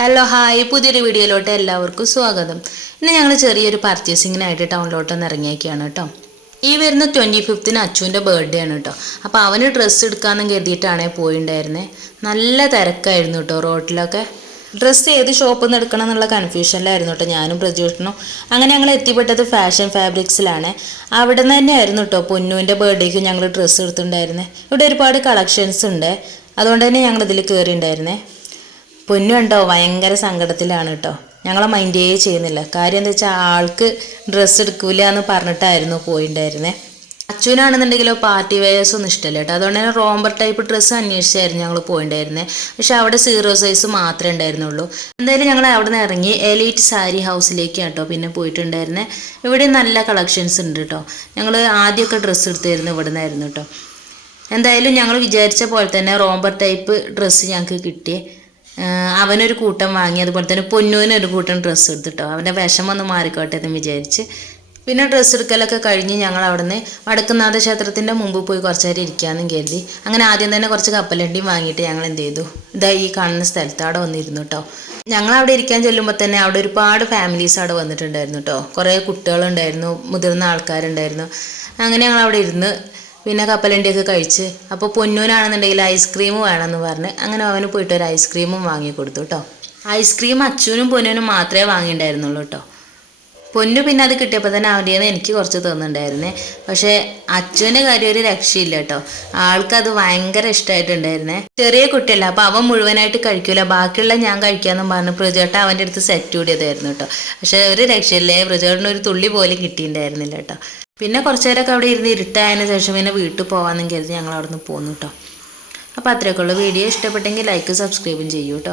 Hello hi പുതിയൊരു വീഡിയോയിലോട്ട് എല്ലാവർക്കും സ്വാഗതം. ഇന്ന് ഞങ്ങൾ ചെറിയൊരു പർച്ചേസിങ്ങിനായിട്ട് ടൗണിലോട്ട് ഒന്ന് ഇറങ്ങിയേക്കാണ് കേട്ടോ. ഈ വരുന്ന ട്വന്റി ഫിഫ്ത്തിന് അച്ചുവിന്റെ ബർത്ത്ഡേ ആണ് കേട്ടോ. അപ്പോൾ അവന് ഡ്രസ്സ് എടുക്കാമെന്ന് കരുതിയിട്ടാണ് പോയിണ്ടായിരുന്നത് നല്ല തിരക്കായിരുന്നു കേട്ടോ റോഡിലൊക്കെ ഡ്രസ്സ് ഏത് ഷോപ്പിൽ നിന്ന് എടുക്കണം എന്നുള്ള കൺഫ്യൂഷനിലായിരുന്നു കേട്ടോ ഞാനും പ്രജോഷനും അങ്ങനെ ഞങ്ങൾ എത്തിപ്പെട്ടത് ഫാഷൻ ഫാബ്രിക്സിലാണ് അവിടെ നിന്ന് തന്നെയായിരുന്നു കേട്ടോ പൊന്നുവിന്റെ ബർത്ത്ഡേക്ക് ഞങ്ങൾ ഡ്രസ്സ് എടുത്തിട്ടുണ്ടായിരുന്നത് ഇവിടെ ഒരുപാട് കളക്ഷൻസ് ഉണ്ട്. അതുകൊണ്ട് തന്നെ ഞങ്ങൾ ഇതിൽ കയറിയിട്ടുണ്ടായിരുന്നേ പൊന്നു കണ്ടോ ഭയങ്കര സങ്കടത്തിലാണ് കേട്ടോ ഞങ്ങളെ മൈൻഡേ ചെയ്യുന്നില്ല. കാര്യം എന്താ വെച്ചാൽ ആൾക്ക് ഡ്രസ്സ് എടുക്കൂല എന്ന് പറഞ്ഞിട്ടായിരുന്നു പോയിണ്ടായിരുന്നേ. അച്ഛനാണെന്നുണ്ടെങ്കിലോ പാർട്ടി വെയേഴ്സ് ഒന്നും ഇഷ്ടമല്ല കേട്ടോ അതുകൊണ്ട് തന്നെ റോംബർ ടൈപ്പ് ഡ്രസ്സ് അന്വേഷിച്ചായിരുന്നു ഞങ്ങൾ പോയിണ്ടായിരുന്നത് പക്ഷെ അവിടെ സീറോ സൈസ് മാത്രമേ ഉണ്ടായിരുന്നുള്ളൂ. എന്തായാലും ഞങ്ങൾ അവിടെ നിന്ന് ഇറങ്ങി എലൈറ്റ് സാരി ഹൗസിലേക്ക് കേട്ടോ പിന്നെ പോയിട്ടുണ്ടായിരുന്നത് ഇവിടെ നല്ല കളക്ഷൻസ് ഉണ്ട് കേട്ടോ ഞങ്ങൾ ആദ്യമൊക്കെ ഡ്രസ്സ് എടുത്തായിരുന്നു ഇവിടെ നിന്നായിരുന്നു കേട്ടോ എന്തായാലും ഞങ്ങൾ വിചാരിച്ച പോലെ തന്നെ റോംബർ ടൈപ്പ് ഡ്രസ്സ് ഞങ്ങൾക്ക് കിട്ടി ആഹ് അവനൊരു കൂട്ടം വാങ്ങി അതുപോലെ തന്നെ പൊന്നൂനൊരു കൂട്ടം ഡ്രസ്സ് എടുത്തിട്ടോ. അവന്റെ വിഷം ഒന്ന് മാറിക്കോട്ടെ എന്ന് വിചാരിച്ച്. പിന്നെ ഡ്രസ്സ് എടുക്കലൊക്കെ കഴിഞ്ഞ് ഞങ്ങൾ അവിടുന്ന് വടക്കുന്നാഥ ക്ഷേത്രത്തിന്റെ മുമ്പ് പോയി കുറച്ച് നേരം ഇരിക്കാമെന്നും കരുതി. അങ്ങനെ ആദ്യം തന്നെ കുറച്ച് കപ്പലണ്ടിയും വാങ്ങിയിട്ട് ഞങ്ങൾ എന്ത് ചെയ്തു? ഇതാ ഈ കാണുന്ന സ്ഥലത്ത് അവിടെ വന്നിരുന്നു കേട്ടോ ഞങ്ങൾ അവിടെ ഇരിക്കാൻ ചെല്ലുമ്പോൾ തന്നെ അവിടെ ഒരുപാട് ഫാമിലീസ് അവിടെ വന്നിട്ടുണ്ടായിരുന്നു കേട്ടോ കുറേ കുട്ടികളുണ്ടായിരുന്നു മുതിർന്ന ആൾക്കാരുണ്ടായിരുന്നു. അങ്ങനെ ഞങ്ങൾ അവിടെ ഇരുന്ന് പിന്നെ കപ്പലണ്ടിയൊക്കെ കഴിച്ച്. അപ്പോൾ പൊന്നൂനാണെന്നുണ്ടെങ്കിൽ ഐസ്ക്രീം വേണമെന്ന് പറഞ്ഞ് അങ്ങനെ അവന് പോയിട്ട് ഒരു ഐസ്ക്രീമും വാങ്ങി കൊടുത്തു കേട്ടോ ഐസ്ക്രീം അച്ഛനും പൊന്നൂനും മാത്രമേ വാങ്ങിയിട്ടുണ്ടായിരുന്നുള്ളൂ കേട്ടോ പൊന്നു പിന്നെ അത് കിട്ടിയപ്പോൾ തന്നെ അവന്റെ നിന്ന് എനിക്ക് കുറച്ച് തോന്നുന്നുണ്ടായിരുന്നേ പക്ഷേ അച്ഛന്റെ കാര്യം ഒരു രക്ഷയില്ല കേട്ടോ ആൾക്കത് ഭയങ്കര ഇഷ്ടമായിട്ടുണ്ടായിരുന്നേ ചെറിയ കുട്ടിയല്ല അപ്പോൾ അവൻ മുഴുവനായിട്ട് കഴിക്കൂല. ബാക്കിയുള്ള ഞാൻ കഴിക്കാമെന്നും പറഞ്ഞ് പ്രജേട്ട അവന്റെ അടുത്ത് സെറ്റ് കൂടിയതായിരുന്നു കേട്ടോ പക്ഷേ ഒരു രക്ഷയില്ലേ പ്രജേട്ടന് ഒരു തുള്ളി പോലും കിട്ടിയിട്ടുണ്ടായിരുന്നില്ല കേട്ടോ പിന്നെ കുറച്ച് നേരമൊക്കെ അവിടെ ഇരുന്ന് ഇരുട്ടായതിനു ശേഷം പിന്നെ വീട്ടിൽ പോകാമെന്നും കരുതി ഞങ്ങൾ അവിടെ നിന്ന് പോന്നു കേട്ടോ അപ്പോൾ അത്രയൊക്കെ ഉള്ളൂ. വീഡിയോ ഇഷ്ടപ്പെട്ടെങ്കിൽ ലൈക്ക് സബ്സ്ക്രൈബും ചെയ്യൂ കേട്ടോ